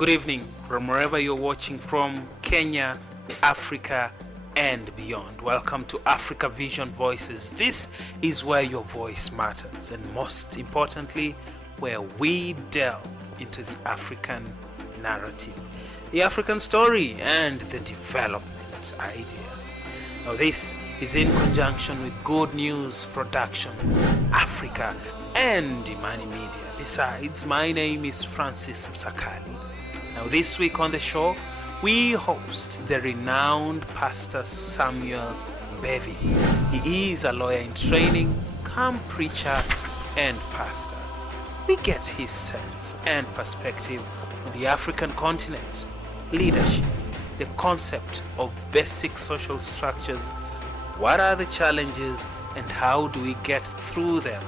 Good evening from wherever you're watching from, Kenya, Africa, and beyond. Welcome to Africa Vision Voices. This is where your voice matters, and most importantly, where we delve into the African narrative, the African story, and the development idea. Now, this is in conjunction with Good News Production, Africa, and Imani Media. Besides, my name is Francis Msakali. Now, this week on the show, we host the renowned Pastor Samuel Mbevi. He is a lawyer in training, come preacher, and pastor. We get his sense and perspective on the African continent, leadership, the concept of basic social structures, what are the challenges, and how do we get through them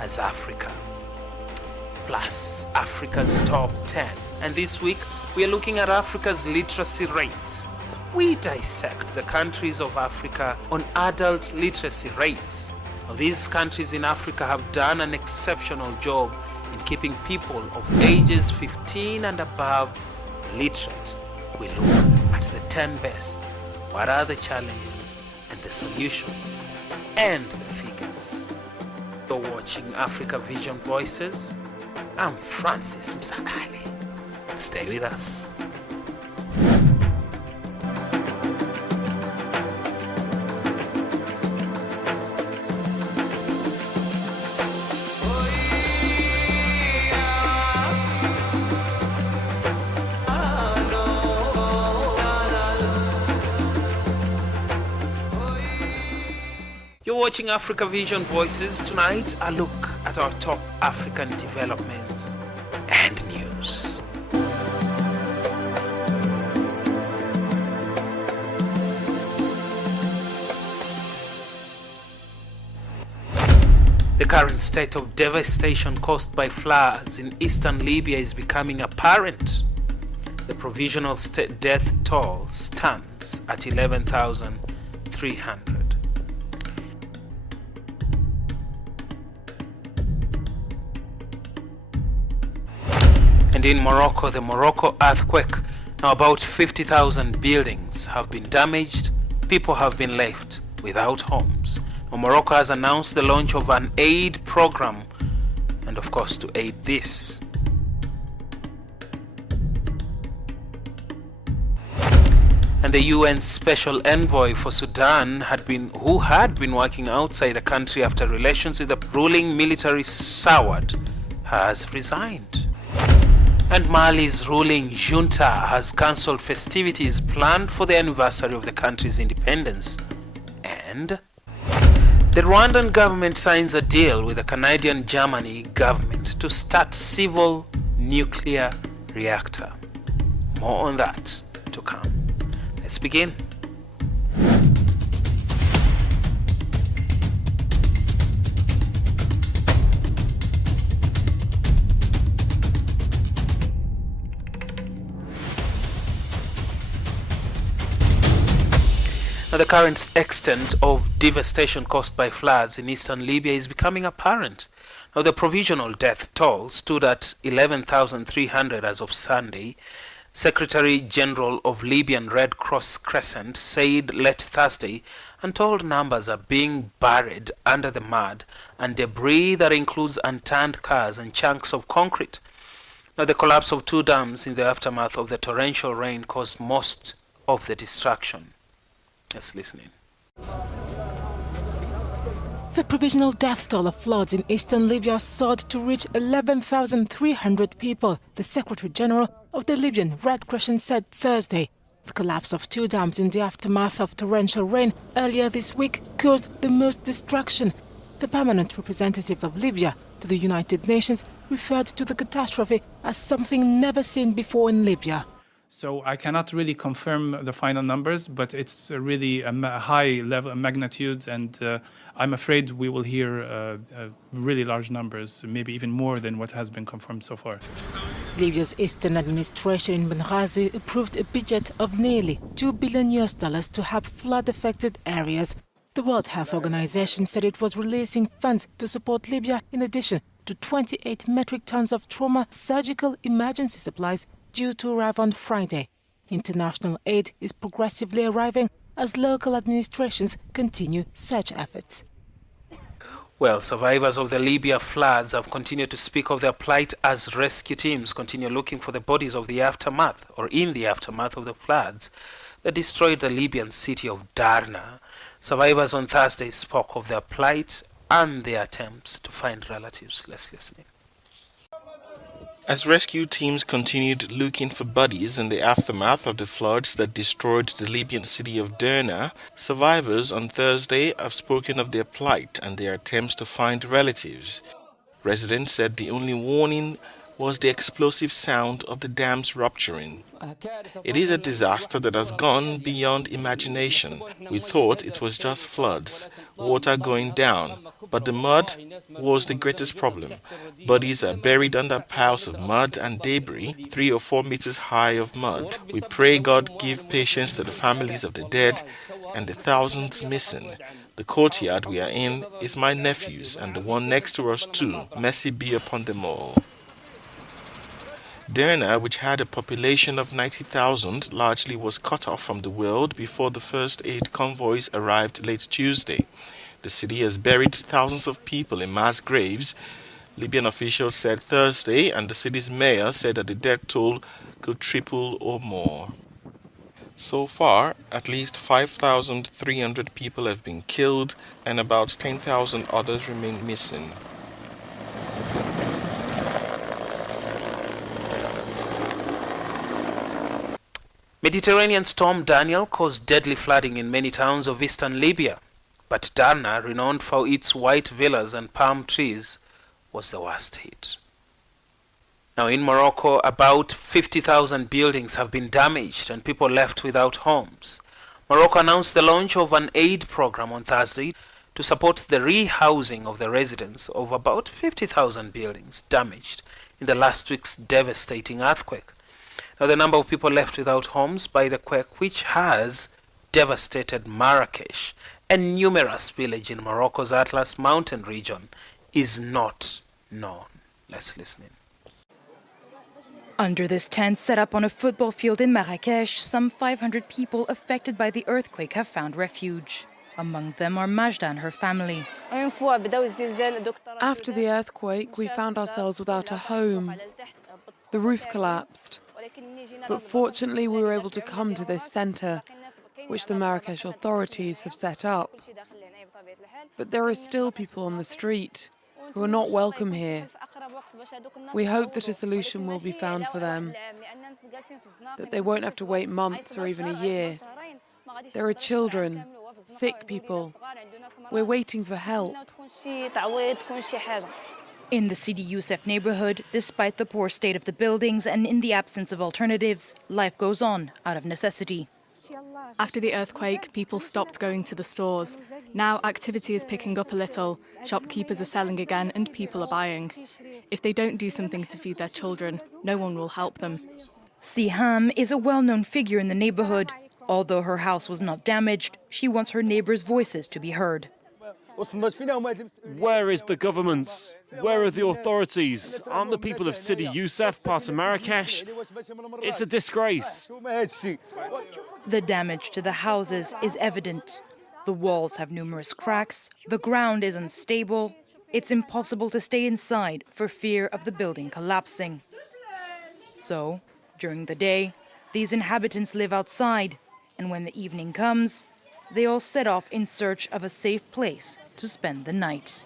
as Africa. Plus, Africa's top 10. And this week, we are looking at Africa's literacy rates. We dissect the countries of Africa on adult literacy rates. Now, these countries in Africa have done an exceptional job in keeping people of ages 15 and above literate. We look at the 10 best. What are the challenges and the solutions and the figures? You're watching Africa Vision Voices. I'm Francis Msakali. Stay with us. You're watching Africa Vision Voices. Tonight, a look at our top African developments and news. The current state of devastation caused by floods in eastern Libya is becoming apparent. The provisional state death toll stands at 11,300. And in Morocco, the Morocco earthquake, now about 50,000 buildings have been damaged. People have been left without homes. Now, Morocco has announced the launch of an aid program, and of course to aid this, and the UN Special Envoy for Sudan who had been working outside the country after relations with the ruling military soured, has resigned. And Mali's ruling junta has cancelled festivities planned for the anniversary of the country's independence. And the Rwandan government signs a deal with the Canadian Germany government to start civil nuclear reactor. More on that to come. Let's begin. Now, the current extent of devastation caused by floods in eastern Libya is becoming apparent. Now, the provisional death toll stood at 11,300 as of Sunday. Secretary General of Libyan Red Cross Crescent said late Thursday untold numbers are being buried under the mud and debris that includes unturned cars and chunks of concrete. Now, the collapse of two dams in the aftermath of the torrential rain caused most of the destruction. Let's listen in. The provisional death toll of floods in eastern Libya soared to reach 11,300 people, the Secretary General of the Libyan Red Crescent said Thursday. The collapse of two dams in the aftermath of torrential rain earlier this week caused the most destruction. The permanent representative of Libya to the United Nations referred to the catastrophe as something never seen before in Libya. So I cannot really confirm the final numbers, but it's really a high level of magnitude, and I'm afraid we will hear really large numbers, maybe even more than what has been confirmed so far. Libya's eastern administration in Benghazi approved a budget of nearly $2 billion to help flood-affected areas. The World Health Organization said it was releasing funds to support Libya in addition to 28 metric tons of trauma surgical emergency supplies due to arrive on Friday. International aid is progressively arriving as local administrations continue search efforts. Well, survivors of the Libya floods have continued to speak of their plight as rescue teams continue looking for the bodies of the aftermath, or in the aftermath of the floods that destroyed the Libyan city of Darna. Survivors on Thursday spoke of their plight and their attempts to find relatives. Let's listen in. As rescue teams continued looking for bodies in the aftermath of the floods that destroyed the Libyan city of Derna, survivors on Thursday have spoken of their plight and their attempts to find relatives. Residents said the only warning was the explosive sound of the dams rupturing. It is a disaster that has gone beyond imagination. We thought it was just floods, water going down, but the mud was the greatest problem. Bodies are buried under piles of mud and debris, 3 or 4 meters high of mud. We pray God give patience to the families of the dead and the thousands missing. The courtyard we are in is my nephew's and the one next to us too. Mercy be upon them all. Derna, which had a population of 90,000, largely was cut off from the world before the first aid convoys arrived late Tuesday. The city has buried thousands of people in mass graves, Libyan officials said Thursday, and the city's mayor said that the death toll could triple or more. So far, at least 5,300 people have been killed and about 10,000 others remain missing. Mediterranean storm Daniel caused deadly flooding in many towns of eastern Libya, but Darna, renowned for its white villas and palm trees, was the worst hit. Now in Morocco, about 50,000 buildings have been damaged and people left without homes. Morocco announced the launch of an aid program on Thursday to support the rehousing of the residents of about 50,000 buildings damaged in the last week's devastating earthquake. Now, the number of people left without homes by the quake, which has devastated Marrakesh and numerous villages in Morocco's Atlas Mountain region, is not known. Let's listen in. Under this tent set up on a football field in Marrakesh, some 500 people affected by the earthquake have found refuge. Among them are Majda and her family. After the earthquake, we found ourselves without a home. The roof collapsed. But fortunately, we were able to come to this centre, which the Marrakesh authorities have set up. But there are still people on the street who are not welcome here. We hope that a solution will be found for them, that they won't have to wait months or even a year. There are children, sick people. We're waiting for help. In the Sidi Youssef neighborhood, despite the poor state of the buildings and in the absence of alternatives, life goes on out of necessity. After the earthquake, people stopped going to the stores. Now activity is picking up a little. Shopkeepers are selling again and people are buying. If they don't do something to feed their children, no one will help them. Siham is a well-known figure in the neighborhood. Although her house was not damaged, she wants her neighbors' voices to be heard. Where is the government? Where are the authorities? Aren't the people of Sidi Youssef part of Marrakesh? It's a disgrace. The damage to the houses is evident. The walls have numerous cracks, the ground is unstable. It's impossible to stay inside for fear of the building collapsing. So, during the day, these inhabitants live outside, and when the evening comes, they all set off in search of a safe place to spend the night.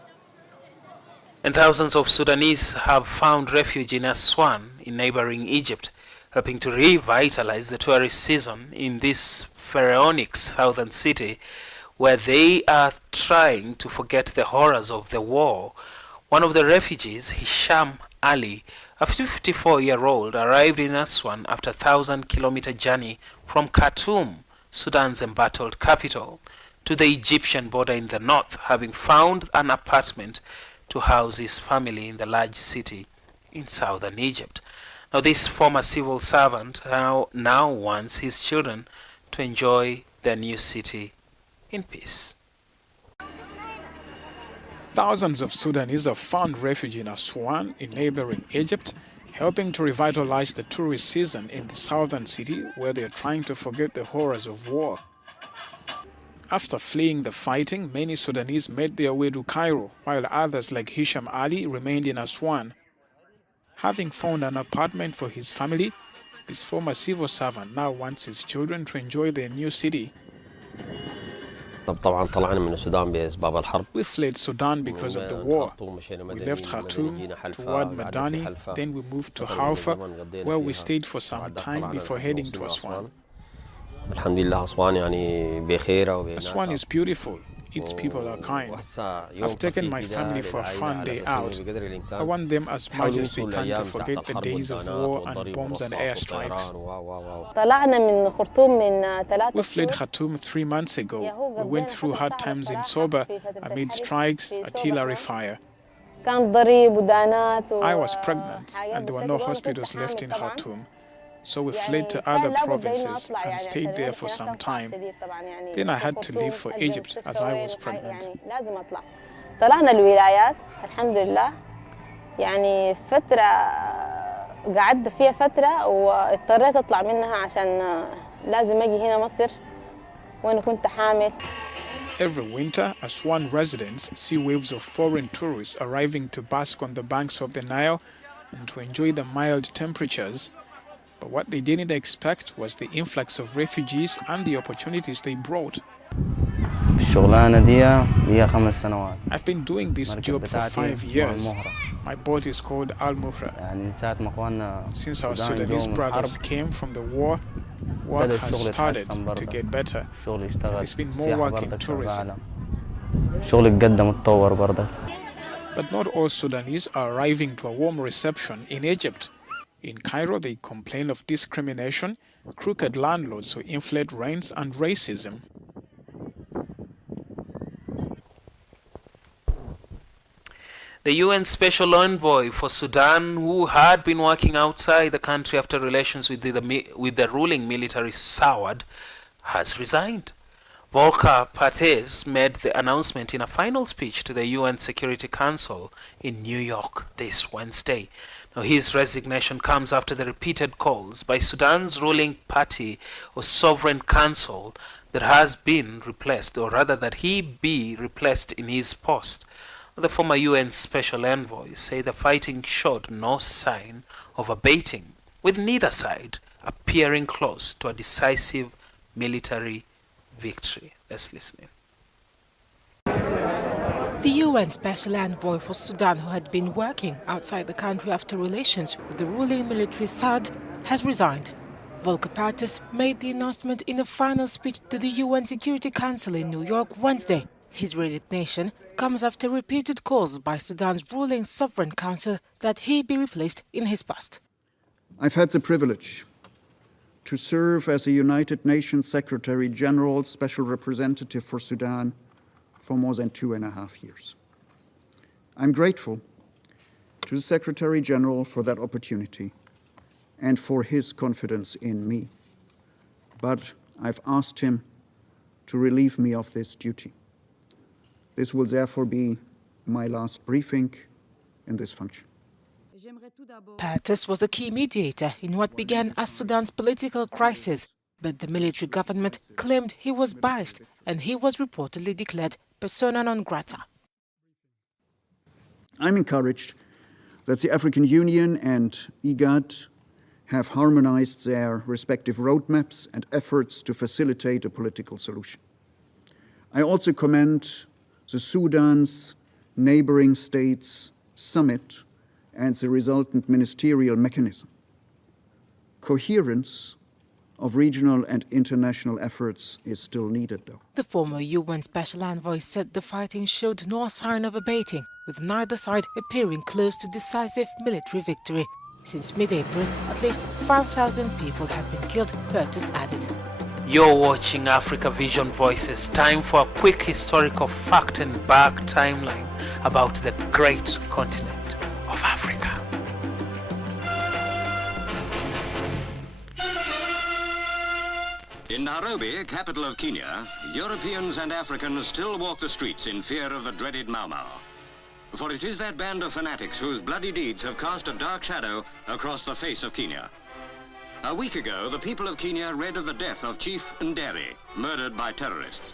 And thousands of Sudanese have found refuge in Aswan in neighboring Egypt, helping to revitalize the tourist season in this pharaonic southern city where they are trying to forget the horrors of the war. One of the refugees, Hisham Ali, a 54-year-old, arrived in Aswan after a 1,000-kilometer journey from Khartoum, Sudan's embattled capital, to the Egyptian border in the north, having found an apartment to house his family in the large city in southern Egypt. Now, this former civil servant now wants his children to enjoy their new city in peace. Thousands of Sudanese have found refuge in Aswan in neighboring Egypt, helping to revitalize the tourist season in the southern city where they are trying to forget the horrors of war. After fleeing the fighting, many Sudanese made their way to Cairo, while others like Hisham Ali remained in Aswan. Having found an apartment for his family, this former civil servant now wants his children to enjoy their new city. We fled Sudan because of the war. We left Khartoum toward Madani, then we moved to Haifa, where we stayed for some time before heading to Aswan. Aswan is beautiful. Its people are kind. I've taken my family for a fun day out. I want them as much as they can to forget the days of war and bombs and airstrikes. We fled Khartoum 3 months ago. We went through hard times in Soba amid strikes, artillery fire. I was pregnant and there were no hospitals left in Khartoum. So we fled to other provinces and stayed there for some time. Then I had to leave for Egypt as I was pregnant. Every winter, Aswan residents see waves of foreign tourists arriving to bask on the banks of the Nile and to enjoy the mild temperatures. But what they didn't expect was the influx of refugees and the opportunities they brought. I've been doing this job for 5 years. My boat is called Al-Muhra. Since our Sudanese brothers came from the war, work has started to get better. There's been more work in tourism. But not all Sudanese are arriving to a warm reception in Egypt. In Cairo, they complain of discrimination, crooked landlords who inflate rents, and racism. The UN Special Envoy for Sudan, who had been working outside the country after relations with the ruling military soured, has resigned. Volker Perthes made the announcement in a final speech to the UN Security Council in New York this Wednesday. Now, his resignation comes after the repeated calls by Sudan's ruling party or Sovereign Council that has been replaced, or rather that he be replaced in his post. The former UN Special Envoy say the fighting showed no sign of abating, with neither side appearing close to a decisive military victory. Let's listen in. The UN Special Envoy for Sudan, who had been working outside the country after relations with the ruling military soured, has resigned. Volker Perthes made the announcement in a final speech to the UN Security Council in New York Wednesday. His resignation comes after repeated calls by Sudan's ruling Sovereign Council that he be replaced in his post. I've had the privilege to serve as a United Nations Secretary General Special Representative for Sudan for more than 2.5 years. I'm grateful to the Secretary General for that opportunity and for his confidence in me. But I've asked him to relieve me of this duty. This will therefore be my last briefing in this function. Perthes was a key mediator in what began as Sudan's political crisis, but the military government claimed he was biased and he was reportedly declared persona non grata. I'm encouraged that the African Union and IGAD have harmonized their respective roadmaps and efforts to facilitate a political solution. I also commend the Sudan's neighboring states summit and the resultant ministerial mechanism. Coherence of regional and international efforts is still needed, though. The former UN Special Envoy said the fighting showed no sign of abating, with neither side appearing close to decisive military victory. Since mid-April, at least 5,000 people have been killed, Perthes added. You're watching Africa Vision Voices. Time for a quick historical fact and back timeline about the great continent of Africa. In Nairobi, capital of Kenya, Europeans and Africans still walk the streets in fear of the dreaded Mau Mau. for it is that band of fanatics whose bloody deeds have cast a dark shadow across the face of Kenya. A week ago, the people of Kenya read of the death of Chief Nderi, murdered by terrorists.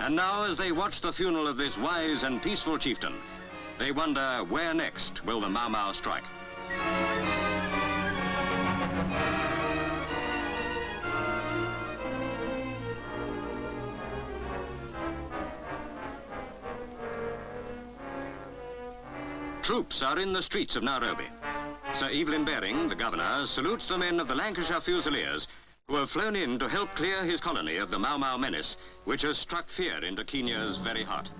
And now, as they watch the funeral of this wise and peaceful chieftain, they wonder where next will the Mau Mau strike. Troops are in the streets of Nairobi. Sir Evelyn Baring, the governor, salutes the men of the Lancashire Fusiliers who have flown in to help clear his colony of the Mau Mau menace, which has struck fear into Kenya's very heart.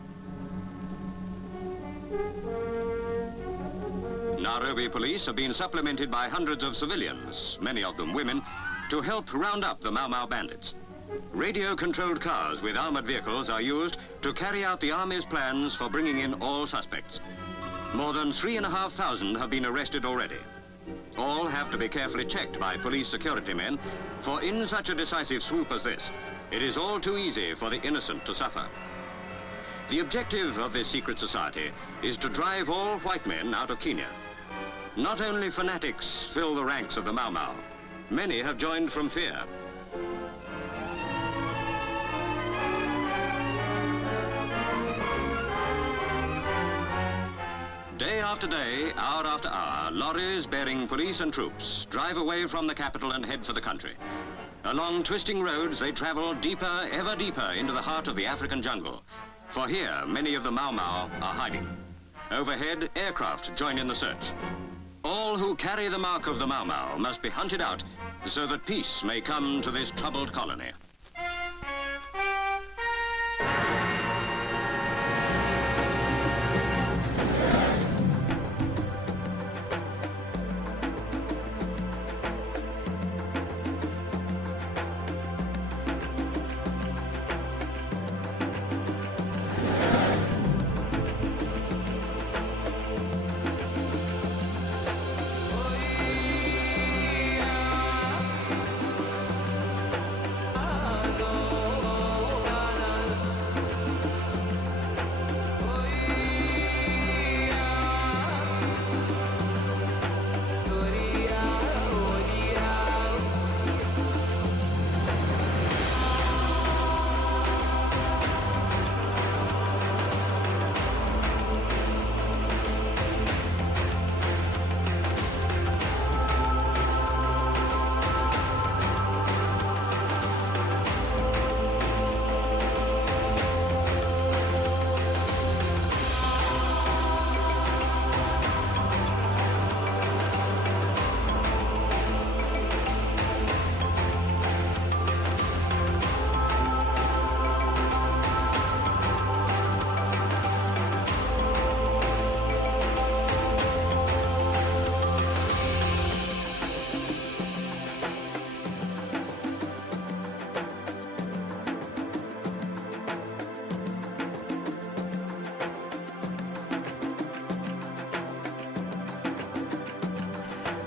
Nairobi police have been supplemented by hundreds of civilians, many of them women, to help round up the Mau Mau bandits. Radio-controlled cars with armoured vehicles are used to carry out the army's plans for bringing in all suspects. More than 3,500 have been arrested already. All have to be carefully checked by police security men, for in such a decisive swoop as this, it is all too easy for the innocent to suffer. The objective of this secret society is to drive all white men out of Kenya. Not only fanatics fill the ranks of the Mau Mau, many have joined from fear. Day after day, hour after hour, lorries bearing police and troops drive away from the capital and head for the country. Along twisting roads, they travel deeper, ever deeper into the heart of the African jungle. For here, many of the Mau Mau are hiding. Overhead, aircraft join in the search. All who carry the mark of the Mau Mau must be hunted out so that peace may come to this troubled colony.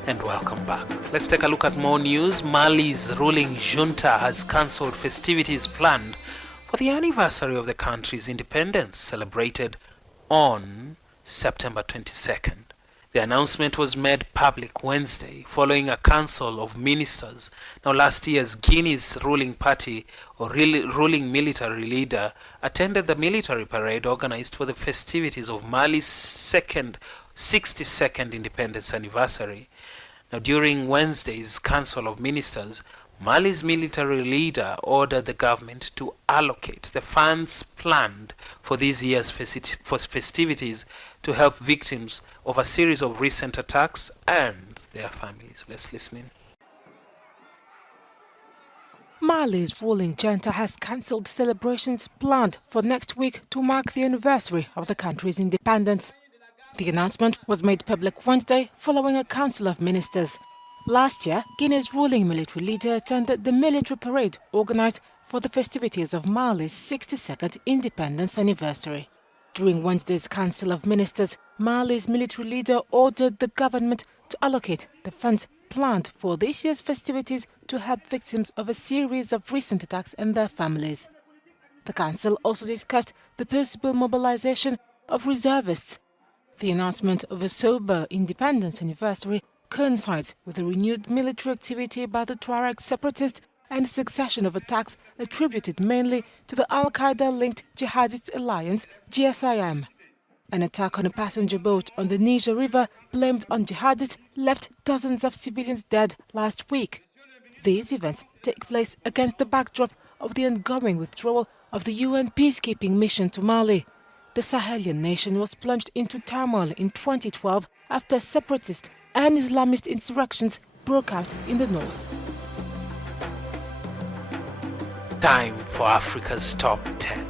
And welcome back. Let's take a look at more news. Mali's ruling junta has cancelled festivities planned for the anniversary of the country's independence, celebrated on September 22nd. The announcement was made public Wednesday following a council of ministers. Now, last year's Guinea's ruling party or ruling military leader attended the military parade organized for the festivities of Mali's 62nd independence anniversary. Now, during Wednesday's Council of Ministers, Mali's military leader ordered the government to allocate the funds planned for this year's festivities to help victims of a series of recent attacks and their families. Let's listen in. Mali's ruling junta has cancelled celebrations planned for next week to mark the anniversary of the country's independence. The announcement was made public Wednesday following a council of ministers. Last year, Guinea's ruling military leader attended the military parade organized for the festivities of Mali's 62nd independence anniversary. During Wednesday's council of ministers, Mali's military leader ordered the government to allocate the funds planned for this year's festivities to help victims of a series of recent attacks and their families. The council also discussed the possible mobilization of reservists. The announcement of a sober independence anniversary coincides with a renewed military activity by the Tuareg separatists and a succession of attacks attributed mainly to the Al-Qaeda-linked Jihadist Alliance, GSIM. An attack on a passenger boat on the Niger River blamed on jihadists left dozens of civilians dead last week. These events take place against the backdrop of the ongoing withdrawal of the UN peacekeeping mission to Mali. The Sahelian nation was plunged into turmoil in 2012 after separatist and Islamist insurrections broke out in the north. Time for Africa's Top 10.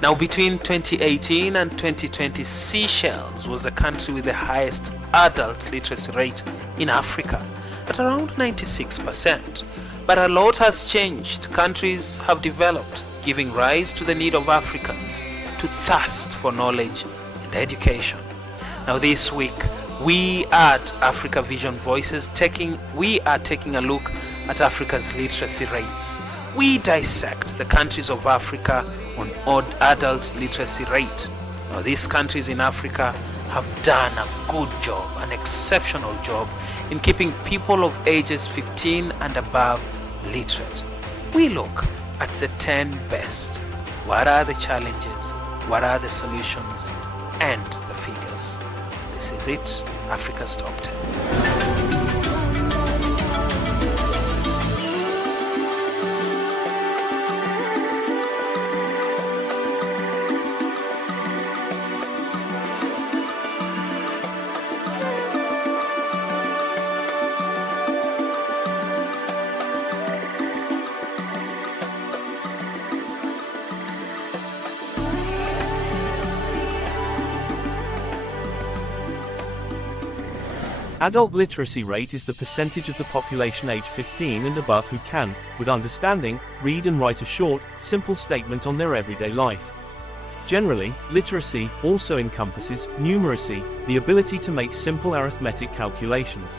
Now, between 2018 and 2020, Seychelles was the country with the highest adult literacy rate in Africa, at around 96%. But a lot has changed. Countries have developed, giving rise to the need of Africans to thirst for knowledge and education. Now, this week, we at Africa Vision Voices are taking a look at Africa's literacy rates. We dissect the countries of Africa on adult literacy rate. Now, these countries in Africa have done a good job, an exceptional job, in keeping people of ages 15 and above literate. We look at the 10 best. What are the challenges? What are the solutions? And the figures. This is it, Africa's Top 10. Adult literacy rate is the percentage of the population aged 15 and above who can, with understanding, read and write a short, simple statement on their everyday life. Generally, literacy also encompasses numeracy, the ability to make simple arithmetic calculations.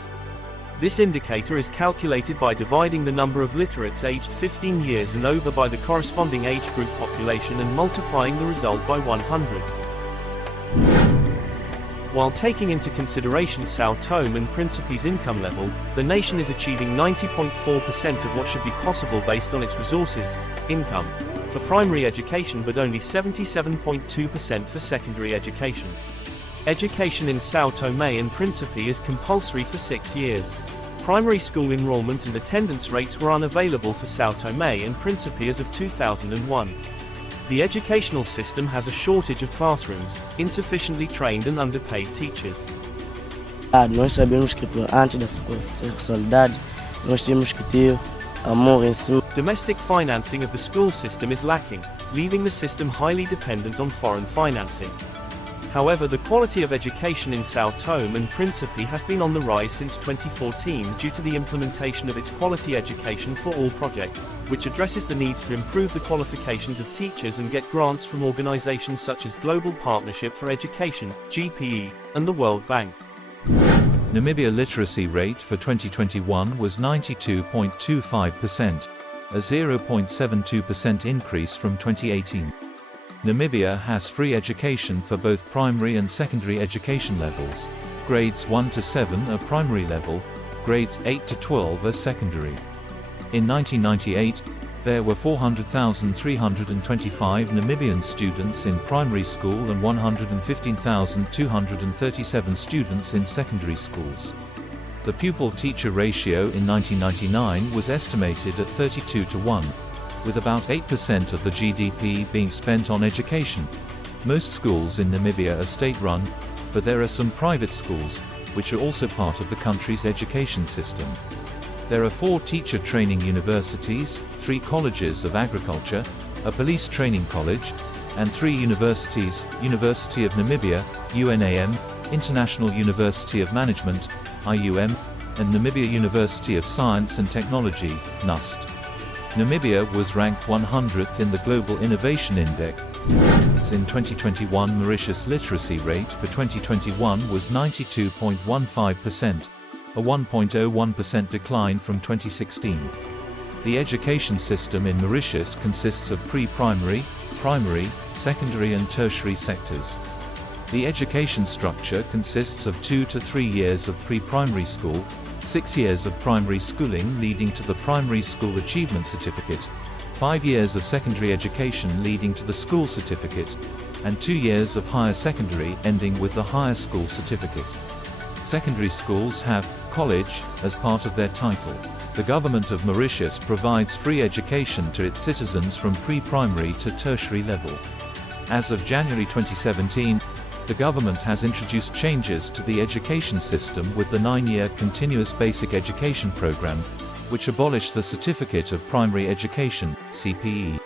This indicator is calculated by dividing the number of literates aged 15 years and over by the corresponding age group population and multiplying the result by 100. While taking into consideration Sao Tome and Principe's income level, the nation is achieving 90.4% of what should be possible based on its resources, income, for primary education, but only 77.2% for secondary education. Education in Sao Tome and Principe is compulsory for 6 years. Primary school enrollment and attendance rates were unavailable for Sao Tome and Principe as of 2001. The educational system has a shortage of classrooms, insufficiently trained and underpaid teachers. Domestic financing of the school system is lacking, leaving the system highly dependent on foreign financing. However, the quality of education in Sao Tome and Principe has been on the rise since 2014 due to the implementation of its Quality Education for All project, which addresses the needs to improve the qualifications of teachers and get grants from organizations such as Global Partnership for Education, GPE, and the World Bank. Namibia literacy rate for 2021 was 92.25%, a 0.72% increase from 2018. Namibia has free education for both primary and secondary education levels. Grades 1 to 7 are primary level, grades 8 to 12 are secondary. In 1998, there were 400,325 Namibian students in primary school and 115,237 students in secondary schools. The pupil-teacher ratio in 1999 was estimated at 32:1. With about 8% of the GDP being spent on education. Most schools in Namibia are state-run, but there are some private schools, which are also part of the country's education system. There are 4 teacher training universities, 3 colleges of agriculture, a police training college, and 3 universities, University of Namibia, UNAM, International University of Management, IUM, and Namibia University of Science and Technology, NUST. Namibia was ranked 100th in the Global Innovation Index. In 2021, Mauritius literacy rate for 2021 was 92.15%, a 1.01% decline from 2016. The education system in Mauritius consists of pre-primary, primary, secondary and tertiary sectors. The education structure consists of 2 to 3 years of pre-primary school, 6 years of primary schooling leading to the Primary School Achievement Certificate, 5 years of secondary education leading to the School Certificate, and 2 years of higher secondary ending with the Higher School Certificate. Secondary schools have college as part of their title. The government of Mauritius provides free education to its citizens from pre-primary to tertiary level. As of January 2017, the government has introduced changes to the education system with the 9-year Continuous Basic Education Program, which abolished the Certificate of Primary Education, CPE.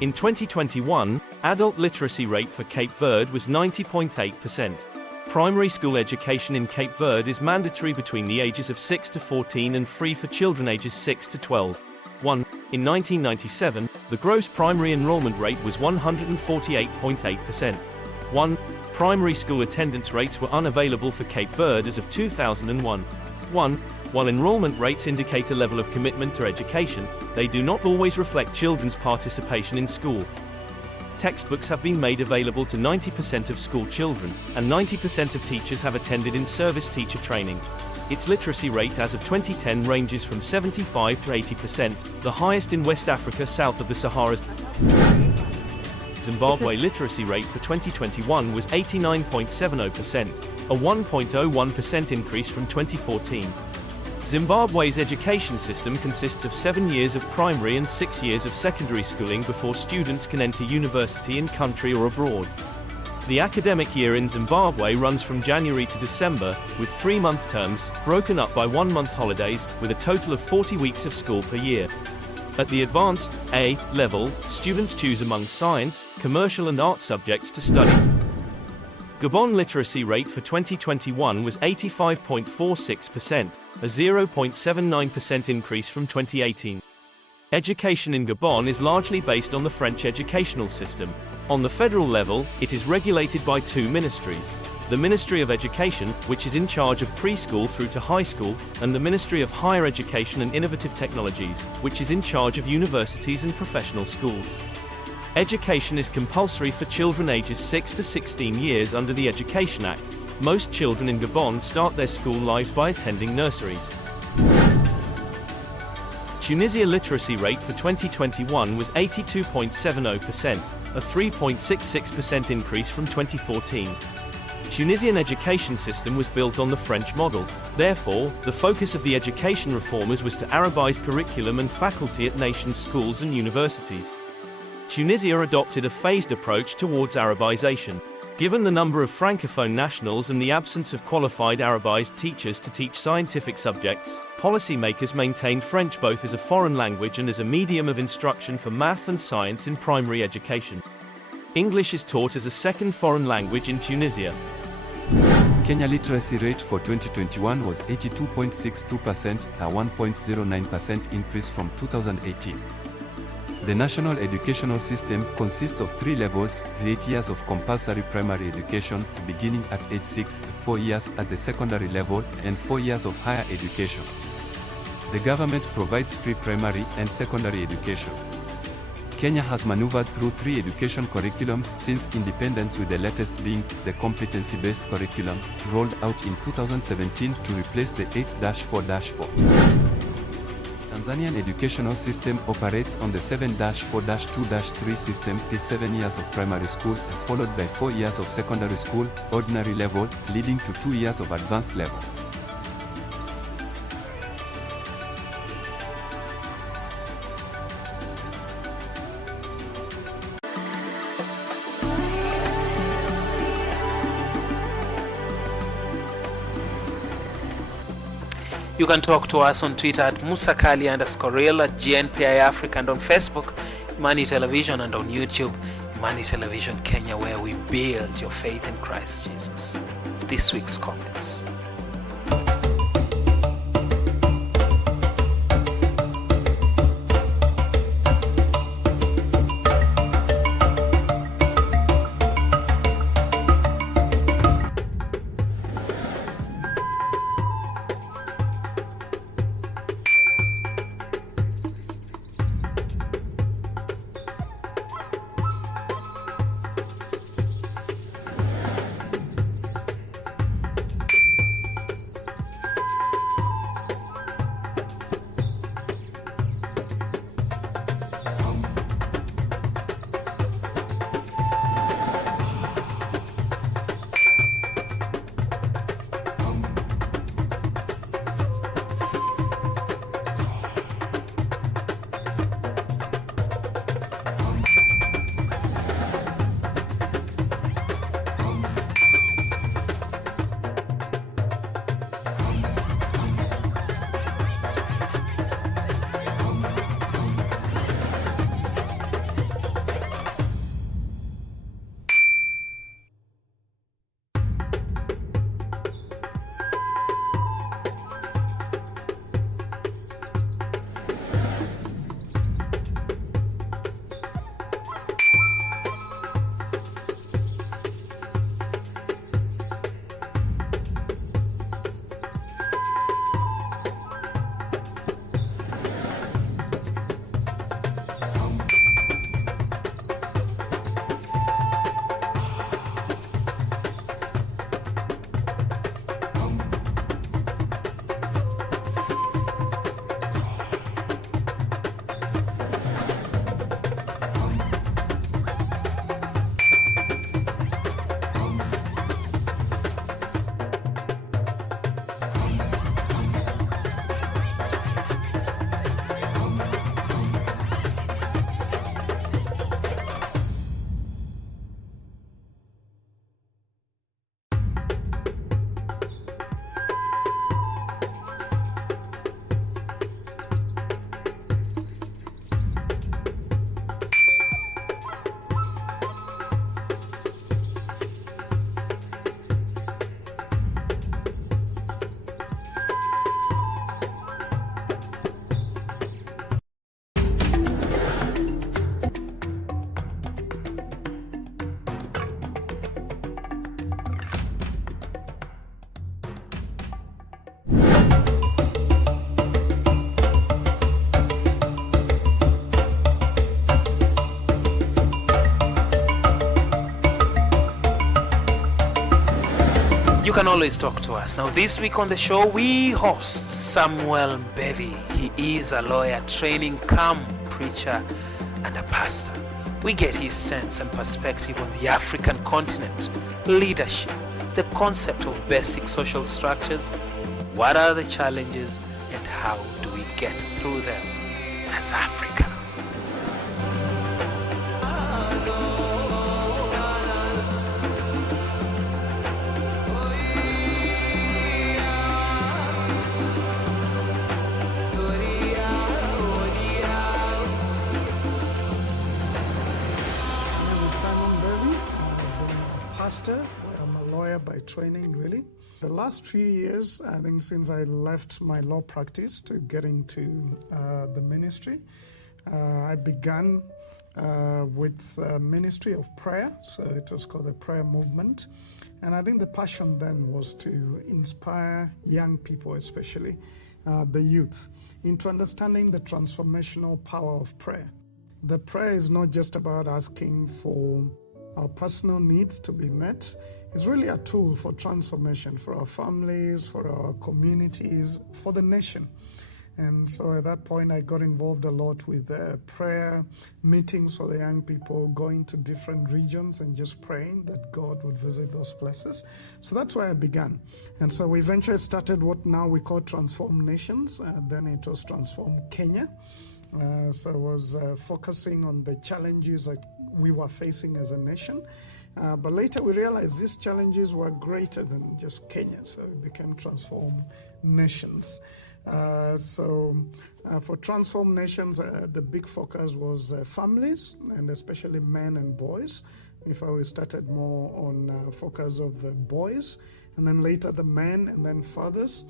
In 2021, adult literacy rate for Cape Verde was 90.8%. Primary school education in Cape Verde is mandatory between the ages of 6 to 14 and free for children ages 6 to 12. 1. In 1997, the gross primary enrollment rate was 148.8%. 1. Primary school attendance rates were unavailable for Cape Verde as of 2001. 1. While enrollment rates indicate a level of commitment to education, they do not always reflect children's participation in school. Textbooks have been made available to 90% of school children, and 90% of teachers have attended in-service teacher training. Its literacy rate as of 2010 ranges from 75 to 80%, the highest in West Africa south of the Sahara. Zimbabwe literacy rate for 2021 was 89.70%, a 1.01% increase from 2014. Zimbabwe's education system consists of 7 years of primary and 6 years of secondary schooling before students can enter university in country or abroad. The academic year in Zimbabwe runs from January to December, with 3-month terms, broken up by 1-month holidays, with a total of 40 weeks of school per year. At the advanced A level, students choose among science, commercial and art subjects to study. Gabon literacy rate for 2021 was 85.46%, a 0.79% increase from 2018. Education in Gabon is largely based on the French educational system. On the federal level, it is regulated by 2 ministries: the Ministry of Education, which is in charge of preschool through to high school, and the Ministry of Higher Education and Innovative Technologies, which is in charge of universities and professional schools. Education is compulsory for children ages 6 to 16 years under the Education Act. Most children in Gabon start their school lives by attending nurseries. Tunisia literacy rate for 2021 was 82.70%, a 3.66% increase from 2014. Tunisian education system was built on the French model. Therefore, the focus of the education reformers was to Arabize curriculum and faculty at nation schools and universities. Tunisia adopted a phased approach towards Arabization. Given the number of Francophone nationals and the absence of qualified Arabized teachers to teach scientific subjects, policymakers maintained French both as a foreign language and as a medium of instruction for math and science in primary education. English is taught as a second foreign language in Tunisia. Kenya literacy rate for 2021 was 82.62%, a 1.09% increase from 2018. The national educational system consists of 3 levels: 8 years of compulsory primary education, beginning at age 6, 4 years at the secondary level, and 4 years of higher education. The government provides free primary and secondary education. Kenya has maneuvered through 3 education curriculums since independence, with the latest being the competency-based curriculum, rolled out in 2017 to replace the 8-4-4. Tanzanian educational system operates on the 7-4-2-3 system, is 7 years of primary school, followed by 4 years of secondary school, ordinary level, leading to 2 years of advanced level. You can talk to us on Twitter at musakali_real, at GNPI Africa, and on Facebook, Imani Television, and on YouTube, Imani Television Kenya, where we build your faith in Christ Jesus. This week's comments. you can always talk to us. Now, this week on the show, we host Samuel Mbevi. He is a lawyer, training preacher, and a pastor. We get his sense and perspective on the African continent, leadership, the concept of basic social structures, what are the challenges, and how do we get through them as Africa. I'm a lawyer by training, really. The last few years, I think since I left my law practice to get into the ministry, I began with ministry of prayer, so it was called the prayer movement. And I think the passion then was to inspire young people, especially the youth, into understanding the transformational power of prayer. The prayer is not just about asking for our personal needs to be met. It's really a tool for transformation for our families, for our communities, for the nation. And so at that point, I got involved a lot with prayer meetings for the young people, going to different regions and just praying that God would visit those places. So that's where I began. And so we eventually started what now we call Transform Nations. Then it was Transform Kenya. So I was focusing on the challenges that we were facing as a nation. But later we realized these challenges were greater than just Kenya, so it became Transform Nations. For Transform Nations, the big focus was families, and especially men and boys. We started more on focus of the boys, and then later the men, and then fathers.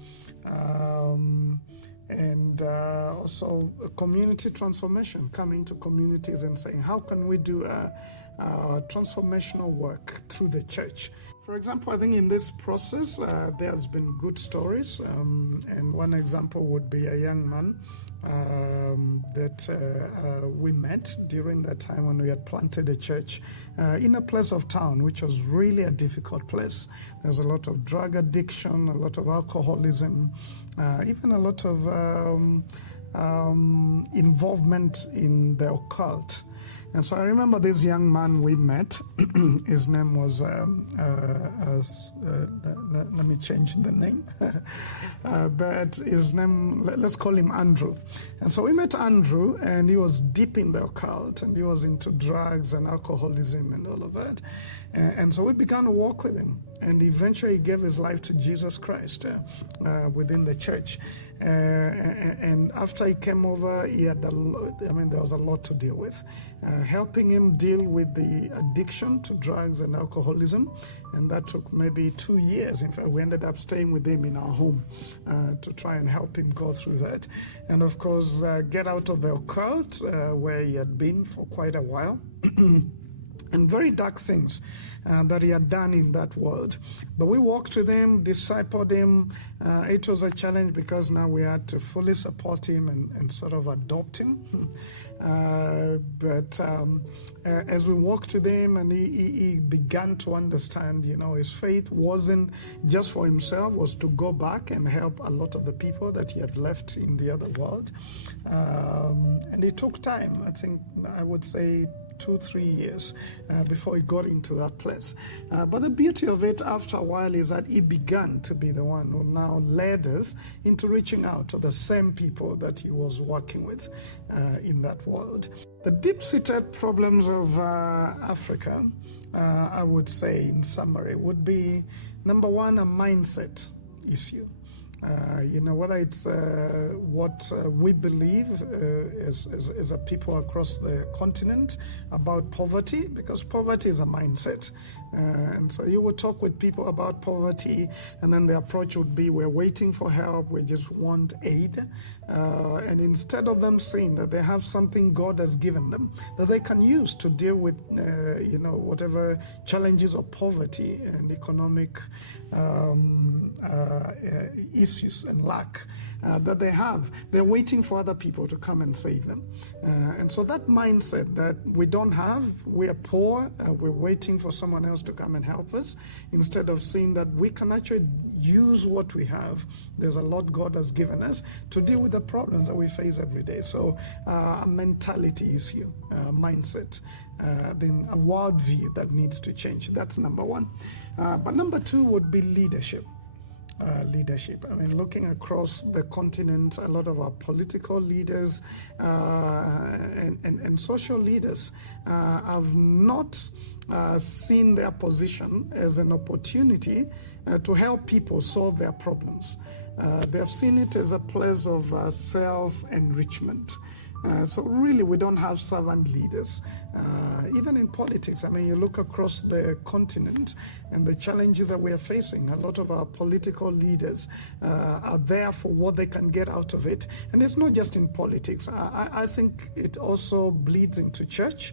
And also community transformation, coming to communities and saying, how can we do transformational work through the church? For example, I think in this process, there's been good stories. And one example would be a young man that we met during that time when we had planted a church in a place of town, which was really a difficult place. There's a lot of drug addiction, a lot of alcoholism, even a lot of involvement in the occult. And so I remember this young man we met. His name was, let me change the name, but his name, let's call him Andrew. And so we met Andrew, and he was deep in the occult, and he was into drugs and alcoholism and all of that. And so we began to walk with him, and eventually he gave his life to Jesus Christ within the church. And after he came over, he had there was a lot to deal with. Helping him deal with the addiction to drugs and alcoholism, and that took maybe 2 years. In fact, we ended up staying with him in our home to try and help him go through that. And of course, get out of the occult where he had been for quite a while. And very dark things that he had done in that world. But we walked with him, discipled him. It was a challenge because now we had to fully support him and sort of adopt him. But as we walked with him and he began to understand, his faith wasn't just for himself, was to go back and help a lot of the people that he had left in the other world. And it took time, I would say 2-3 years before he got into that place. But the beauty of it after a while is that he began to be the one who now led us into reaching out to the same people that he was working with in that world. The deep-seated problems of Africa, I would say in summary, would be, number one, a mindset issue. Whether it's what we believe as a people across the continent about poverty, because poverty is a mindset. And so you would talk with people about poverty, and then the approach would be, we're waiting for help, we just want aid. And instead of them seeing that they have something God has given them that they can use to deal with, whatever challenges of poverty and economic issues misuse and lack that they have. They're waiting for other people to come and save them. And so that mindset that we don't have, we are poor, we're waiting for someone else to come and help us, instead of seeing that we can actually use what we have. There's a lot God has given us to deal with the problems that we face every day. So a mentality issue, mindset, then a worldview that needs to change. That's number one. But number two would be leadership. Leadership. I mean, looking across the continent, a lot of our political leaders and social leaders have not seen their position as an opportunity to help people solve their problems. They have seen it as a place of self-enrichment. So really, we don't have servant leaders. Even in politics, I mean, you look across the continent and the challenges that we are facing, a lot of our political leaders are there for what they can get out of it. And it's not just in politics. I think it also bleeds into church,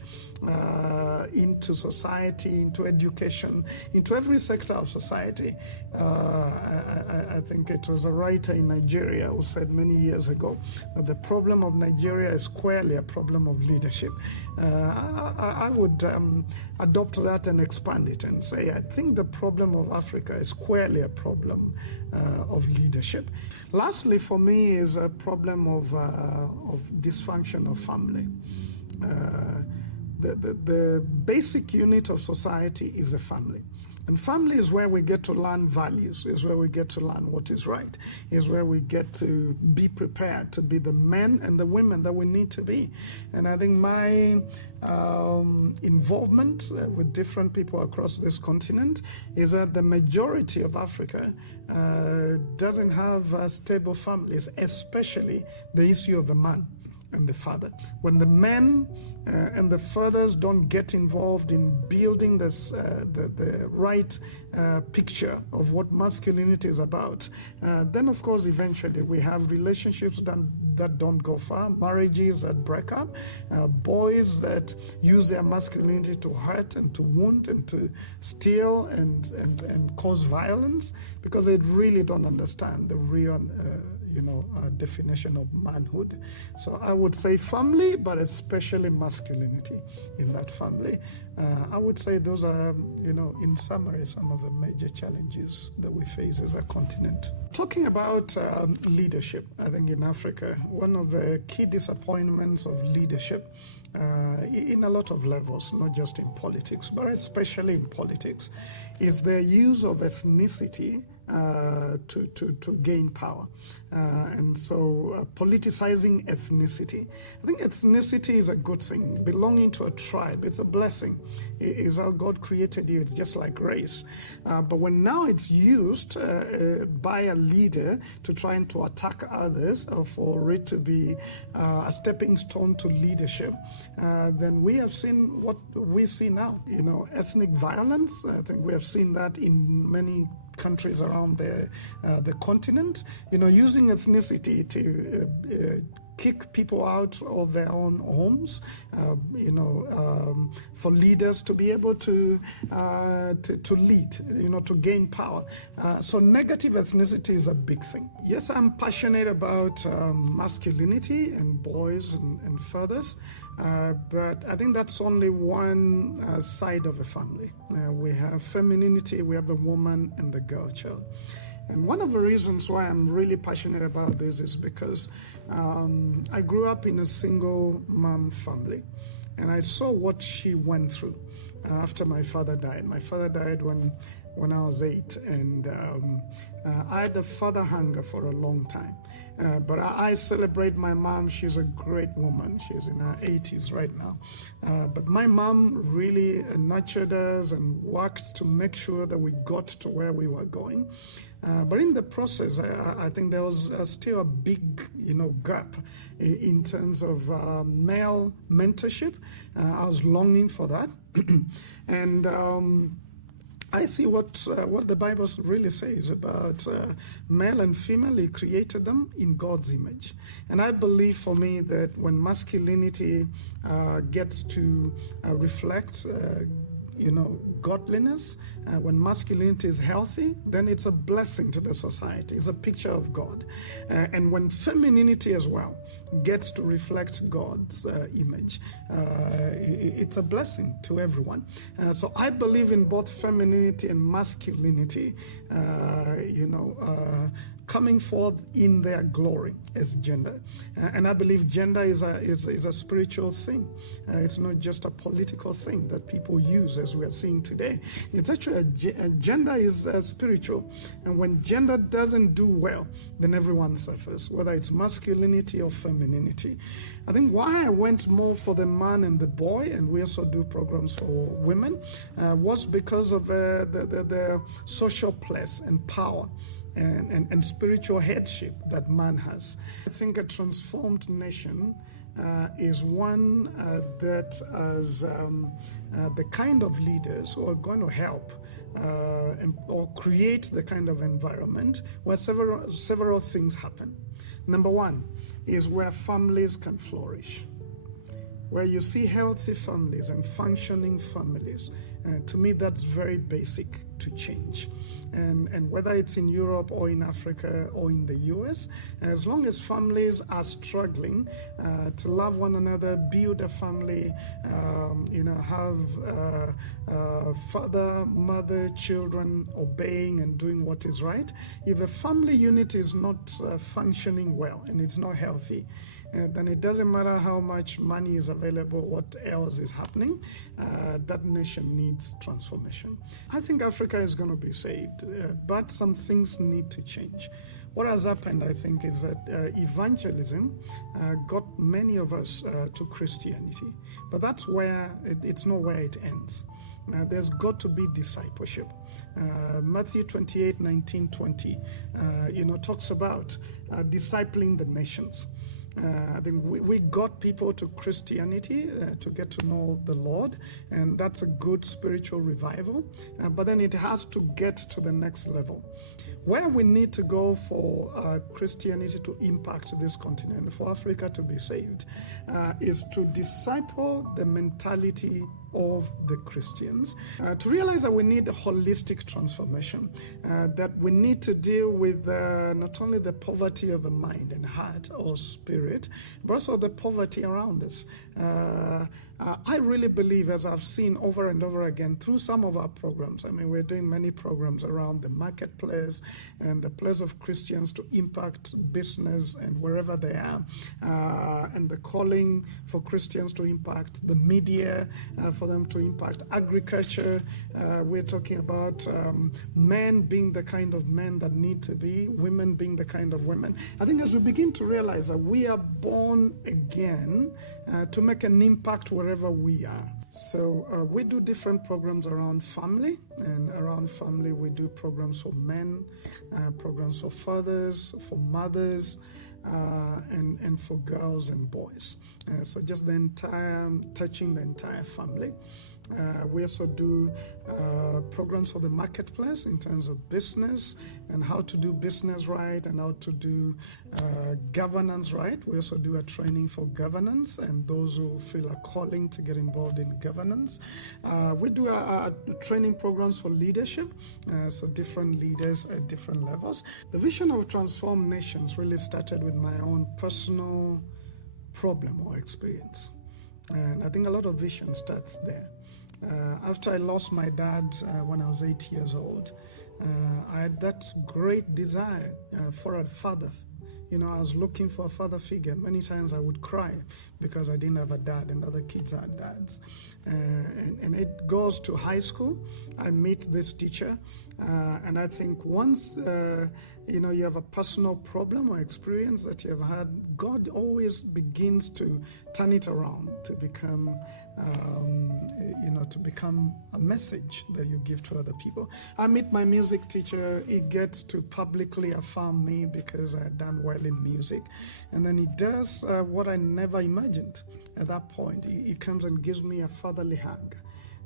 into society, into education, into every sector of society. I think it was a writer in Nigeria who said many years ago that the problem of Nigeria is squarely a problem of leadership. I would adopt that and expand it and say I think the problem of Africa is squarely a problem of leadership. Lastly, for me, is a problem of dysfunction of family. The basic unit of society is a family. And family is where we get to learn values, is where we get to learn what is right, is where we get to be prepared to be the men and the women that we need to be. And I think my involvement with different people across this continent is that the majority of Africa doesn't have stable families, especially the issue of the man and the father. When the men and the fathers don't get involved in building this, the right picture of what masculinity is about, then of course eventually we have relationships that don't go far, marriages that break up, boys that use their masculinity to hurt and to wound and to steal and cause violence because they really don't understand the real definition of manhood. So I would say family, but especially masculinity in that family. I would say those are, in summary, some of the major challenges that we face as a continent. Talking about leadership, I think in Africa, one of the key disappointments of leadership in a lot of levels, not just in politics, but especially in politics, is the use of ethnicity to gain power. And so politicizing ethnicity. I think ethnicity is a good thing. Belonging to a tribe, it's a blessing. It is how God created you. It's just like race. But when now it's used by a leader to try and to attack others or for it to be a stepping stone to leadership, then we have seen what we see now. Ethnic violence. I think we have seen that in many countries around the continent, using ethnicity to kick people out of their own homes, for leaders to be able to lead, to gain power. So negative ethnicity is a big thing. Yes, I'm passionate about masculinity and boys and fathers, but I think that's only one side of a family. We have femininity, we have the woman and the girl child. And one of the reasons why I'm really passionate about this is because I grew up in a single mom family, and I saw what she went through after my father died. My father died when I was 8, and I had a father hunger for a long time. But I celebrate my mom. She's a great woman. She's in her 80s right now. But my mom really nurtured us and worked to make sure that we got to where we were going. But in the process, I think there was still a big, gap in terms of male mentorship. I was longing for that. And I see what the Bible really says about male and female. He created them in God's image. And I believe for me that when masculinity gets to reflect godliness, when masculinity is healthy, then it's a blessing to the society. It's a picture of God. And when femininity as well gets to reflect God's image, it's a blessing to everyone. So I believe in both femininity and masculinity, coming forth in their glory as gender. And I believe gender is a spiritual thing. It's not just a political thing that people use as we are seeing today. It's actually gender is spiritual. And when gender doesn't do well, then everyone suffers, whether it's masculinity or femininity. I think why I went more for the man and the boy, and we also do programs for women, was because of the social place and power and spiritual headship that man has. I think a transformed nation is one that has the kind of leaders who are going to help or create the kind of environment where several things happen. Number one is where families can flourish, where you see healthy families and functioning families. To me, that's very basic to change. And whether it's in Europe or in Africa or in the US, as long as families are struggling to love one another, build a family, have father, mother, children obeying and doing what is right, if a family unit is not functioning well and it's not healthy, then it doesn't matter how much money is available, what else is happening, that nation needs transformation. I think Africa is going to be saved, but some things need to change. What has happened, I think, is that evangelism got many of us to Christianity, but that's where it's not where it ends. There's got to be discipleship. Matthew 28, 19, 20, talks about discipling the nations. I think we got people to Christianity to get to know the Lord, and that's a good spiritual revival. But then it has to get to the next level. Where we need to go for Christianity to impact this continent, for Africa to be saved, is to disciple the mentality of the Christians, to realize that we need a holistic transformation, that we need to deal with not only the poverty of the mind and heart or spirit, but also the poverty around us. I really believe, as I've seen over and over again through some of our programs, we're doing many programs around the marketplace and the place of Christians to impact business and wherever they are, and the calling for Christians to impact the media, for them to impact agriculture. We're talking about men being the kind of men that need to be, women being the kind of women. I think as we begin to realize that we are born again to make an impact wherever we are. So we do different programs around family, and around family we do programs for men, programs for fathers, for mothers, and for girls and boys. So just touching the entire family. We also do programs for the marketplace in terms of business and how to do business right and how to do governance right. We also do a training for governance and those who feel a calling to get involved in governance. We do training programs for leadership, so different leaders at different levels. The vision of Transform Nations really started with my own personal problem or experience. And I think a lot of vision starts there. After I lost my dad when I was 8 years old, I had that great desire for a father. I was looking for a father figure. Many times I would cry because I didn't have a dad and other kids had dads. And it goes to high school. I meet this teacher, and I think once you have a personal problem or experience that you have had, God always begins to turn it around to become a message that you give to other people. I meet my music teacher. He gets to publicly affirm me because I had done well in music, and then he does what I never imagined. At that point, he comes and gives me a fatherly hug.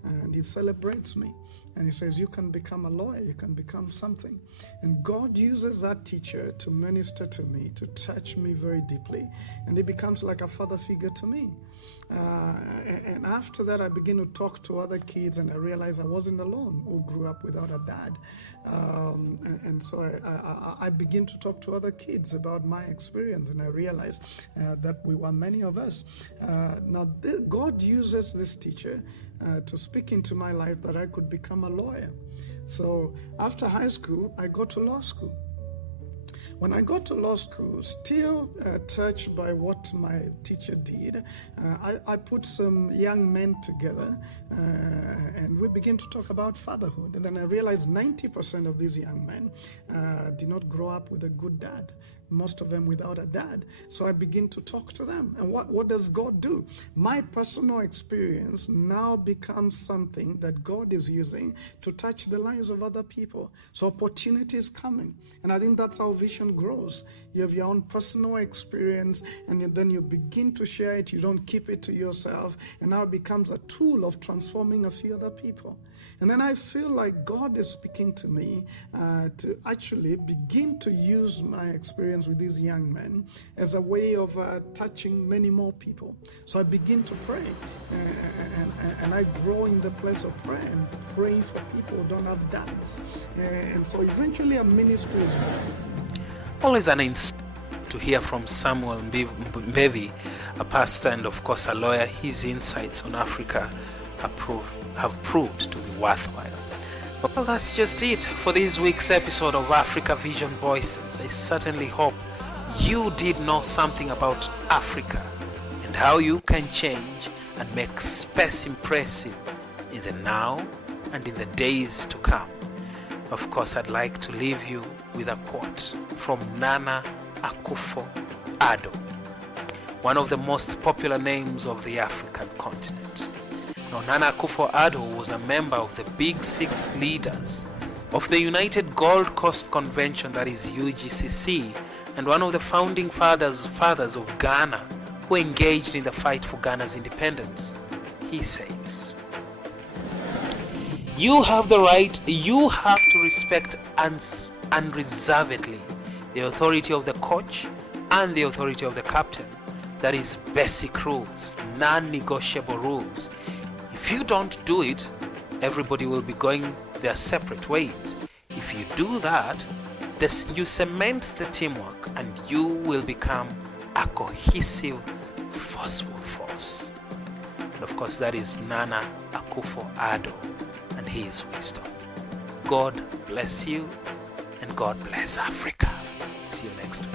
and he celebrates me. And he says, you can become a lawyer, you can become something. And God uses that teacher to minister to me, to touch me very deeply. And he becomes like a father figure to me. And after that, I begin to talk to other kids, and I realized I wasn't alone who grew up without a dad. And so I begin to talk to other kids about my experience, and I realized that we were many of us. Now, God uses this teacher to speak into my life that I could become a lawyer. So after high school, I go to law school. When I got to law school, still touched by what my teacher did, I put some young men together and we began to talk about fatherhood. And then I realized 90% of these young men did not grow up with a good dad. Most of them without a dad. So I begin to talk to them. And what does God do? My personal experience now becomes something that God is using to touch the lives of other people. So opportunity is coming. And I think that's how vision grows. You have your own personal experience, and then you begin to share it. You don't keep it to yourself. And now it becomes a tool of transforming a few other people. And then I feel like God is speaking to me to actually begin to use my experience with these young men as a way of touching many more people. So I begin to pray, and I grow in the place of prayer and praying for people who don't have dads. And so eventually a ministry is born. Always an insight to hear from Samuel Mbevi, a pastor and of course a lawyer. His insights on Africa have proved to be worthwhile. Well, that's just it for this week's episode of Africa Vision Voices. I certainly hope you did know something about Africa and how you can change and make space impressive in the now and in the days to come. Of course, I'd like to leave you with a quote from Nana Akufo-Addo, one of the most popular names of the African continent. Now, Nana Akufo-Addo was a member of the Big Six leaders of the United Gold Coast Convention, that is UGCC, and one of the founding fathers of Ghana who engaged in the fight for Ghana's independence. He says, you have the right, you have to respect unreservedly the authority of the coach and the authority of the captain. That is basic rules, non-negotiable rules. If you don't do it, everybody will be going their separate ways. If you do that, you cement the teamwork and you will become a cohesive, forceful force. And of course, that is Nana Akufo-Addo and his wisdom. God bless you and God bless Africa. See you next week.